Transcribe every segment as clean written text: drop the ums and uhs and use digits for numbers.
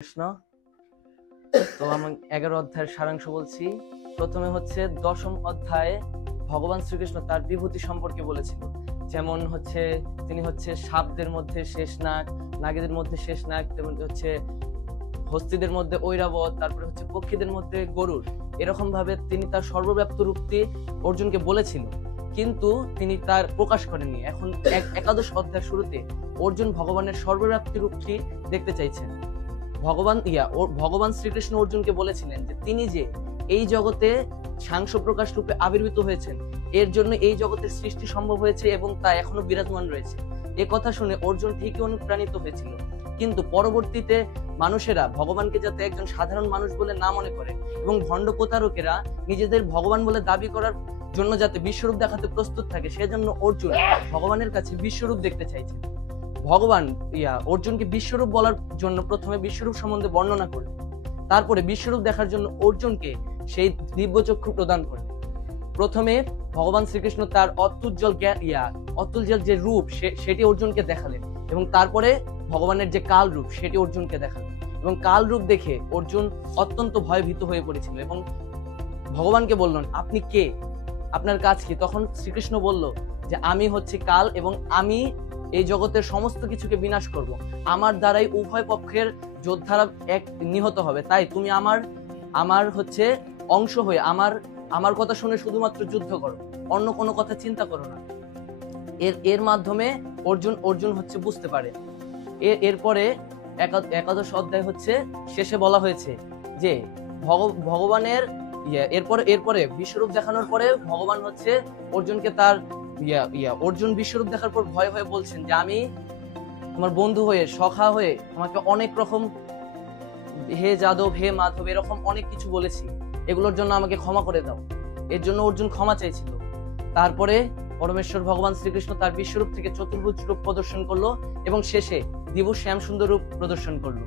কৃষ্ণ। তো আমি 11 অধ্যায়ের সারাংশ বলছি। প্রথমে হচ্ছে 10ম অধ্যায়ে ভগবান শ্রীকৃষ্ণ তার বিভূতি সম্পর্কে বলেছিল। যেমন হচ্ছে তিনি হচ্ছে সাপদের মধ্যে শেষ নাগ, নাগেদের মধ্যে শেষ নাগ, তেমন হচ্ছে হস্তিদের মধ্যে ঐরাবত, তারপরে হচ্ছে পক্ষীদের মধ্যে গরুড়। এরকম ভাবে তিনি তার সর্বব্যাপ্ত রূপটি অর্জুনকে বলেছিল, কিন্তু তিনি তার প্রকাশ করেননি। এখন একাদশ অধ্যায়ের শুরুতে অর্জুন ভগবানের সর্বব্যাপ্ত রূপটি দেখতে চাইছেন। ভগবান শ্রীকৃষ্ণ অর্জুনকে বলেছিলেন যে তিনি যে এই জগতে সাংস প্রকাশ রূপে আবির্ভূত হয়েছেন, এর জন্য এই জগতের সৃষ্টি সম্ভব হয়েছে এবং তা এখনো বিরাজমান রয়েছে। এ কথা শুনে অর্জুন ঠিকই অনুপ্রাণিত হয়েছিল, কিন্তু পরবর্তীতে মানুষেরা ভগবানকে যাতে একজন সাধারণ মানুষ বলে না মনে করে এবং ভণ্ড প্রতারকেরা নিজেদের ভগবান বলে দাবি করার জন্য যাতে বিশ্বরূপ দেখাতে প্রস্তুত থাকে, সেজন্য অর্জুন ভগবানের কাছে বিশ্বরূপ দেখতে চাইছেন। ভগবান অর্জুনকে বিশ্বরূপ বলার জন্য প্রথমে বিশ্বরূপ সম্বন্ধে বর্ণনা করলেন, তারপরে বিশ্বরূপ দেখার জন্য অর্জুনকে সেই দিব্যচক্ষু প্রদান করলেন। প্রথমে ভগবান শ্রীকৃষ্ণ তার অতুলজল যে রূপ সেটি অর্জুনকে দেখালেন, এবং তারপরে ভগবানের যে কাল রূপ সেটি অর্জুনকে দেখালেন। এবং কাল রূপ দেখে অর্জুন অত্যন্ত ভয়ভীত হয়ে পড়েছিল এবং ভগবানকে বললেন, আপনি কে, আপনার কাজ কি? তখন শ্রীকৃষ্ণ বলল যে আমি হচ্ছে কাল এবং আমি এই জগতের সমস্ত কিছুকে বিনাশ করব। আমার দ্বারাই উভয় পক্ষের যোদ্ধারা এক নিহত হবে, তাই তুমি আমার হচ্ছে অংশ হয়ে আমার কথা শুনে শুধুমাত্র যুদ্ধ করো, অন্য কোনো কথা চিন্তা করো না। এর মাধ্যমে অর্জুন হচ্ছে বুঝতে পারে। এরপরে একাদশ অধ্যায় হচ্ছে শেষে বলা হয়েছে যে ভগবানের এরপরে বিশ্বরূপ দেখানোর পরে ভগবান হচ্ছে অর্জুনকে তার অর্জুন বিশ্বরূপ দেখার পর ভয় হয়ে বলছেন যে আমি তোমার বন্ধু হয়ে, সখা হয়ে তোমাকে অনেক রকম হে যাদব, হে মাধব, এরকম অনেক কিছু বলেছি, এগুলোর জন্য আমাকে ক্ষমা করে দাও। এর জন্য অর্জুন ক্ষমা চাইছিল। তারপরে পরমেশ্বর ভগবান শ্রীকৃষ্ণ তার বিশ্বরূপ থেকে চতুর্ভুজ রূপ প্রদর্শন করলো এবং শেষে দিবস শ্যাম সুন্দর রূপ প্রদর্শন করলো।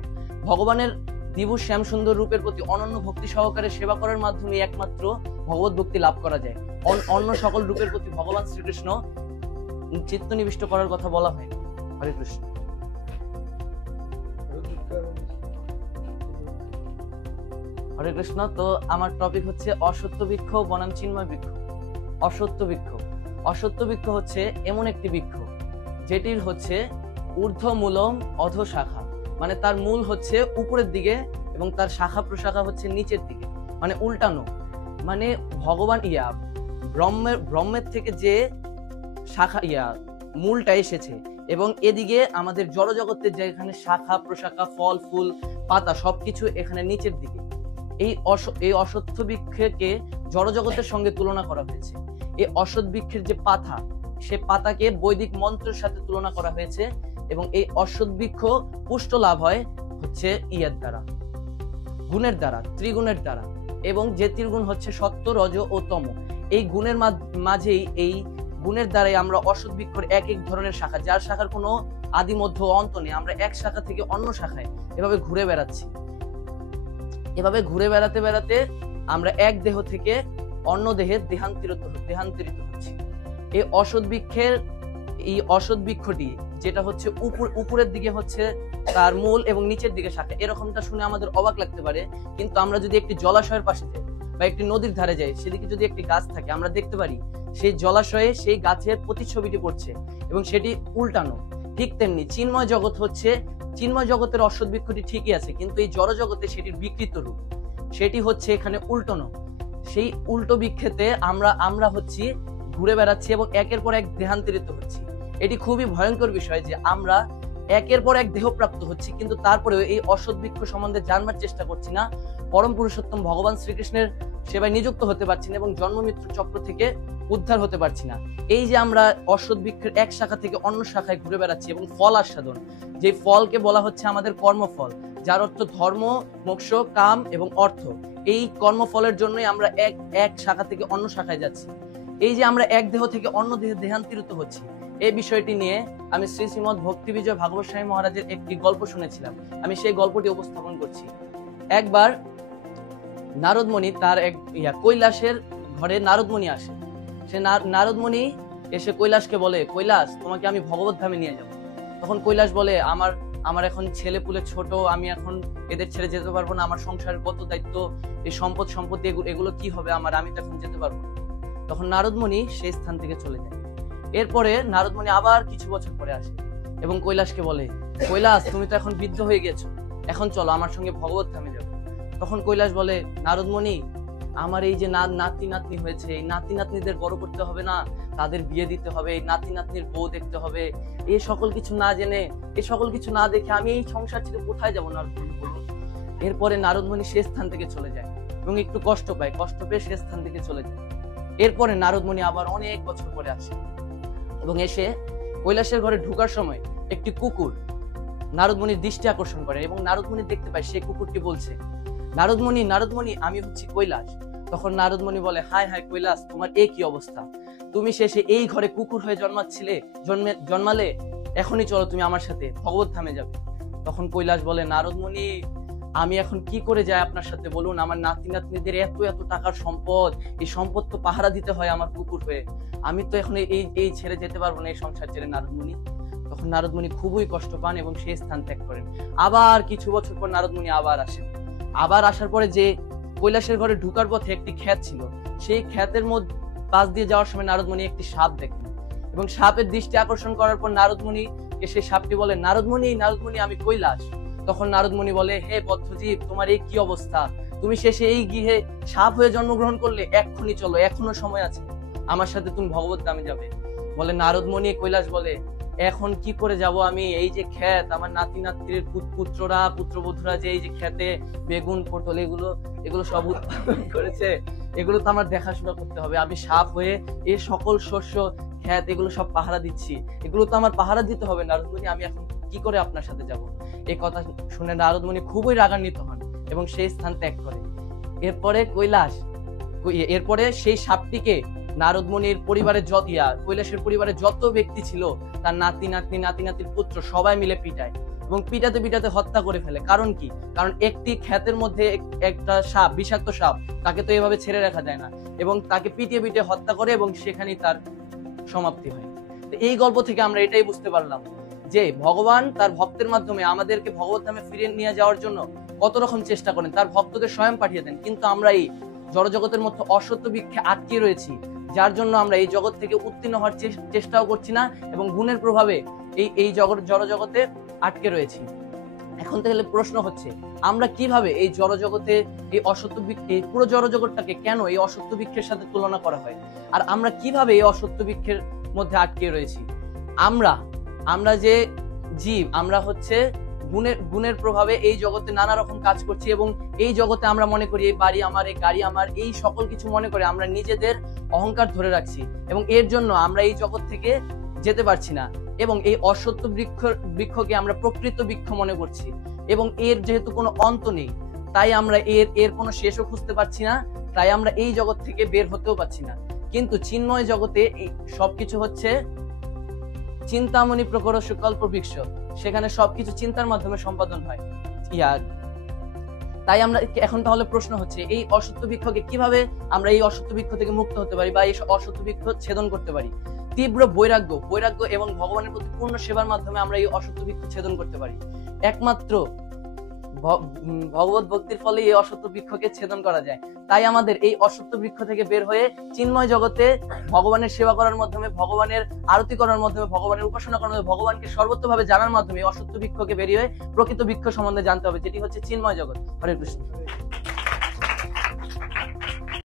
ভগবানের দিবস শ্যাম সুন্দর রূপের প্রতি অনন্য ভক্তি সহকারে সেবা করার মাধ্যমে একমাত্র ভগবত ভক্তি লাভ করা যায়। অন্য সকল রূপের প্রতি ভগবান শ্রীকৃষ্ণ চিত্ত নিবিষ্ট করার কথা বলা হয়। হরে কৃষ্ণ। হরে কৃষ্ণ। তো আমার টপিক হচ্ছে অসত্য বৃক্ষ বনাম চিন্ময় বৃক্ষ। অসত্য বৃক্ষ হচ্ছে এমন একটি বৃক্ষ যেটির হচ্ছে ঊর্ধ্ব মূলম অধ শাখা, মানে তার মূল হচ্ছে উপরের দিকে এবং তার শাখা প্রশাখা হচ্ছে নিচের দিকে, মানে উল্টানো। মানে ভগবান ব্রহ্মের থেকে যে শাখা মূলটা এসেছে এবং এদিকে আমাদের জড়জগতের যে এখানে শাখা প্রশাখা, ফল ফুল পাতা সবকিছু এখানে নিচের দিকে। এই অসত্য বৃক্ষকে জড়জগতের সঙ্গে তুলনা করা হয়েছে। এই অসৎ বৃক্ষের যে পাতা, সে পাতাকে বৈদিক মন্ত্রের সাথে তুলনা করা হয়েছে এবং এই অসৎ বৃক্ষ পুষ্ট লাভ হয় হচ্ছে গুণের দ্বারা, ত্রিগুণের দ্বারা, এবং যে ত্রিগুণ হচ্ছে সত্য, রজ ও তম। এই গুণের মাঝেই, এই গুণের দ্বারাই আমরা অসৎ বৃক্ষের এক এক ধরনের শাখা, যার শাখার কোনো আদি মধ্য অন্ত নেই, আমরা এক শাখা থেকে অন্য শাখায় এভাবে ঘুরে বেড়াচ্ছি। এভাবে ঘুরে বেড়াতে বেড়াতে আমরা এক দেহ থেকে অন্য দেহে দেহান্তরিত হচ্ছি। এই অসৎ বৃক্ষটি যেটা হচ্ছে উপরের দিকে হচ্ছে তার মূল এবং নিচের দিকে শাখা, এরকমটা শুনে আমাদের অবাক লাগতে পারে, কিন্তু আমরা যদি একটি জলাশয়ের পাশে যাই বা একটি নদীর ধারে যাই, সেদিকে যদি একটি গাছ থাকে, আমরা দেখতে পারি সেই জলাশয়ে সেই গাছের প্রতিচ্ছবিটি পড়ছে এবং সেটি উল্টানো। ঠিক তেমনি চিন্ময় জগতের অসৎ বৃক্ষটি ঠিকই আছে, কিন্তু এই জড় জগতে সেটির বিকৃত রূপ, সেটি হচ্ছে এখানে উল্টানো। সেই উল্টো বৃক্ষেতে আমরা হচ্ছি ঘুরে বেড়াচ্ছি এবং একের পর এক দেহান্তরিত হচ্ছি। এটি খুবই ভয়ঙ্কর বিষয় যে আমরা একের পর এক দেহপ্রাপ্ত হচ্ছি, কিন্তু তারপরেও এই অসৎ বৃক্ষ সম্বন্ধে জানবার চেষ্টা করছি না, পরম পুরুষোত্তম ভগবান শ্রীকৃষ্ণের সেবায় নিযুক্ত হতে পারছি না এবং জন্ম মৃত্যু চক্র থেকে উদ্ধার হতে পারছি না। এই যে আমরা অসৎ বৃক্ষের এক শাখা থেকে অন্য শাখায় ঘুরে বেড়াচ্ছি এবং ফল আস্বাদন, যে ফলকে বলা হচ্ছে আমাদের কর্মফল, যার অর্থ ধর্ম, মোক্ষ, কাম এবং অর্থ। এই কর্মফলের জন্যই আমরা এক শাখা থেকে অন্য শাখায় যাচ্ছি। এই যে আমরা এক দেহ থেকে অন্য দেহে দেহান্তরিত হচ্ছি, এই বিষয়টি নিয়ে আমি শ্রীমদ ভক্তি বিজয় ভাগবত স্বামী মহারাজের একটি গল্প শুনেছিলাম। আমি সেই গল্পটি উপস্থাপন করছি। একবার নারদমণি, তার এক কৈলাসের ঘরে নারদমণি আসে। সে নারদমণি এসে কৈলাসকে বলে, কৈলাস, তোমাকে আমি ভগবত ধামে নিয়ে যাব। তখন কৈলাস বলে, আমার আমার এখন ছেলে পুলে ছোট, আমি এখন এদের ছেড়ে যেতে পারবো না, আমার সংসারের কত দায়িত্ব, এই সম্পত্তি এগুলো কি হবে আমার, আমি তো এখন যেতে পারবো না। তখন নারদমণি সেই স্থান থেকে চলে যায়। এরপরে নারদমণি আবার কিছু বছর পরে আসে এবং কৈলাসকে বলে, কৈলাস তুমি তো এখন বৃদ্ধ হয়ে গেছো, এখন চলো আমার সঙ্গে ভগবত ধামে যাবে। তখন কৈলাস বলে, নারদমণি আমার এই যে নাতি নাতনি হয়েছে, এই নাতি নাতনিদের বড় করতে হবে না, তাদের বিয়ে দিতে হবে, এই নাতি নাতনির বউ দেখতে হবে, এই সকল কিছু না জেনে, এই সকল কিছু না দেখে আমি এই সংসার ছেড়ে কোথায় যাবো নারদমণি বলুন। এরপরে নারদমণি সে স্থান থেকে চলে যায় এবং একটু কষ্ট পেয়ে সে স্থান থেকে চলে যায়। এরপরে নারদমণি আবার অনেক বছর পরে আসে এবং এসে কৈলাসের ঘরে ঢোকার সময় একটি কুকুর নারদমণির দৃষ্টি আকর্ষণ করে এবং নারদমণি দেখতে পায় সেই কুকুরটি বলছে, নারদমণি আমি হচ্ছি কৈলাস। তখন নারদমণি বলে, হায় হায় কৈলাস, তোমার এই কি অবস্থা, তুমি শেষে এই ঘরে কুকুর হয়ে জন্মালে, এখনই চলো তুমি আমার সাথে ভগবত ধামে যাবে। তখন কৈলাস বলে, নারদমণি আমি এখন কি করে যাই আপনার সাথে বলুন, আমার নাতি নাতনিদের এত এত টাকার সম্পদ, এই সম্পদ তো পাহারা দিতে হয় আমার কুকুর হয়ে, আমি তো এখন এই ছেড়ে যেতে পারবো না, এই সংসার ছেড়ে নারদমণি। তখন নারদমণি খুবই কষ্ট পান এবং সেই স্থান ত্যাগ করেন। আবার কিছু বছর পর নারদমণি আবার আসেন। আবার আসার পরে যে কৈলাসের ঘরে ঢুকার পথে একটি ক্ষেত ছিল, সেই ক্ষেতের মধ্যে পাশ দিয়ে যাওয়ার সময় নারদমণি একটি সাপ দেখেন এবং সাপের দৃষ্টি আকর্ষণ করার পর নারদমণি সেই সাপটি বলে, নারদমণি আমি কৈলাস। তখন নারদমণি বলে, হে বদ্ধজীব, তোমার এই কি অবস্থা, তুমি শেষে এই গৃহে সাপ হয়ে জন্মগ্রহণ করলে, এক্ষুনি চলো, এখনো সময় আছে, আমার সাথে তুমি ভগবত ধামে যাবে। বলে নারদমণি, কৈলাস বলে, এখন কি করে যাব আমি, এই যে ক্ষেত, আমার নাতি নাতনির পুত্রবধূরা যে এই যে ক্ষেতে বেগুন পটল এগুলো সব উৎপাদন করেছে, এগুলো তো আমার দেখাশোনা করতে হবে, আমি সাপ হয়ে এই সকল শস্য ক্ষেত এগুলো সব পাহারা দিচ্ছি, এগুলো তো আমার পাহারা দিতে হবে নারদমণি, আমি এখন কি করে আপনার সাথে যাব। এই কথা শুনে নারদমণি খুবই রাগান্বিত হন এবং সেই স্থান ত্যাগ করে। এরপরে সেই সাপটিকে নারদমণির পরিবারের কৈলাসের পরিবারের যত ব্যক্তি ছিল, তার নাতি নাতির পুত্র সবাই মিলে পিটায় এবং পিটাতে হত্যা করে ফেলে। কারণ কি? কারণ একটি ক্ষেতের মধ্যে একটা সাপ, বিষাক্ত সাপ, তাকে তো এভাবে ছেড়ে রাখা যায় না এবং তাকে পিটিয়ে হত্যা করে এবং সেখানেই তার সমাপ্তি হয়। তো এই গল্প থেকে আমরা এটাই বুঝতে পারলাম যে ভগবান তার ভক্তের মাধ্যমে আমাদেরকে ভগবত ধামে ফিরে নিয়ে যাওয়ার জন্য কত রকম চেষ্টা করেন, তার ভক্তকে স্বয়ং পাঠিয়ে দেন, কিন্তু আমরা এই জড়জগতের মধ্যে অসত্য বৃক্ষে আটকে রয়েছি, যার জন্য আমরা এই জগৎ থেকে উত্তীর্ণ হওয়ার চেষ্টাও করছি না এবং গুণের প্রভাবে এই জড়জগতে আটকে রয়েছি। এখন তাহলে প্রশ্ন হচ্ছে, আমরা কিভাবে এই জড়জগতে এই অসত্য এই পুরো জড়জগৎটাকে কেন এই অসত্য বৃক্ষের সাথে তুলনা করা হয়, আর আমরা কিভাবে এই অসত্য বৃক্ষের মধ্যে আটকে রয়েছি? আমরা যে জীব, আমরা হচ্ছে গুণের প্রভাবে এই জগতে নানা রকম কাজ করছি এবং এই জগতে আমরা মনে করি এই বাড়ি আমার, এই গাড়ি আমার, এই সকল কিছু মনে করে আমরা নিজেদের অহংকার ধরে রাখছি এবং এর জন্য আমরা এই জগৎ থেকে যেতে পারছি না এবং এই অসত্য বৃক্ষকে আমরা প্রকৃত বৃক্ষ মনে করছি এবং এর যেহেতু কোনো অন্ত নেই, তাই আমরা এর কোনো শেষও খুঁজতে পারছি না, তাই আমরা এই জগৎ থেকে বের হতেও পারছি না। কিন্তু চিন্ময় জগতে সবকিছু হচ্ছে চিন্তামণি প্রকর সুকল্প বৃক্ষ, সেখানে সবকিছু চিন্তার মাধ্যমে সম্পাদন হয়। তাই আমরা এখন তাহলে প্রশ্ন হচ্ছে, এই অসত্য বৃক্ষকে কিভাবে আমরা এই অসত্য বৃক্ষ থেকে মুক্ত হতে পারি বা এই অসত্য বৃক্ষ ছেদন করতে পারি? তীব্র বৈরাগ্য এবং ভগবানের প্রতি পূর্ণ সেবার মাধ্যমে আমরা এই অসত্য বৃক্ষ ছেদন করতে পারি। একমাত্র ভগবত ভক্তির ফলে এই অসত্য বৃক্ষকে ছেদন করা যায়। তাই আমাদের এই অসত্য বৃক্ষ থেকে বের হয়ে চিন্ময় জগতে ভগবানের সেবা করার মাধ্যমে, ভগবানের আরতি করার মাধ্যমে, ভগবানের উপাসনা করার মাধ্যমে, ভগবানকে সর্বত্রভাবে জানার মাধ্যমে অসত্য বৃক্ষকে বেরিয়ে প্রকৃত বৃক্ষ সম্বন্ধে জানতে হবে, যেটি হচ্ছে চিন্ময় জগৎ। হরে কৃষ্ণ।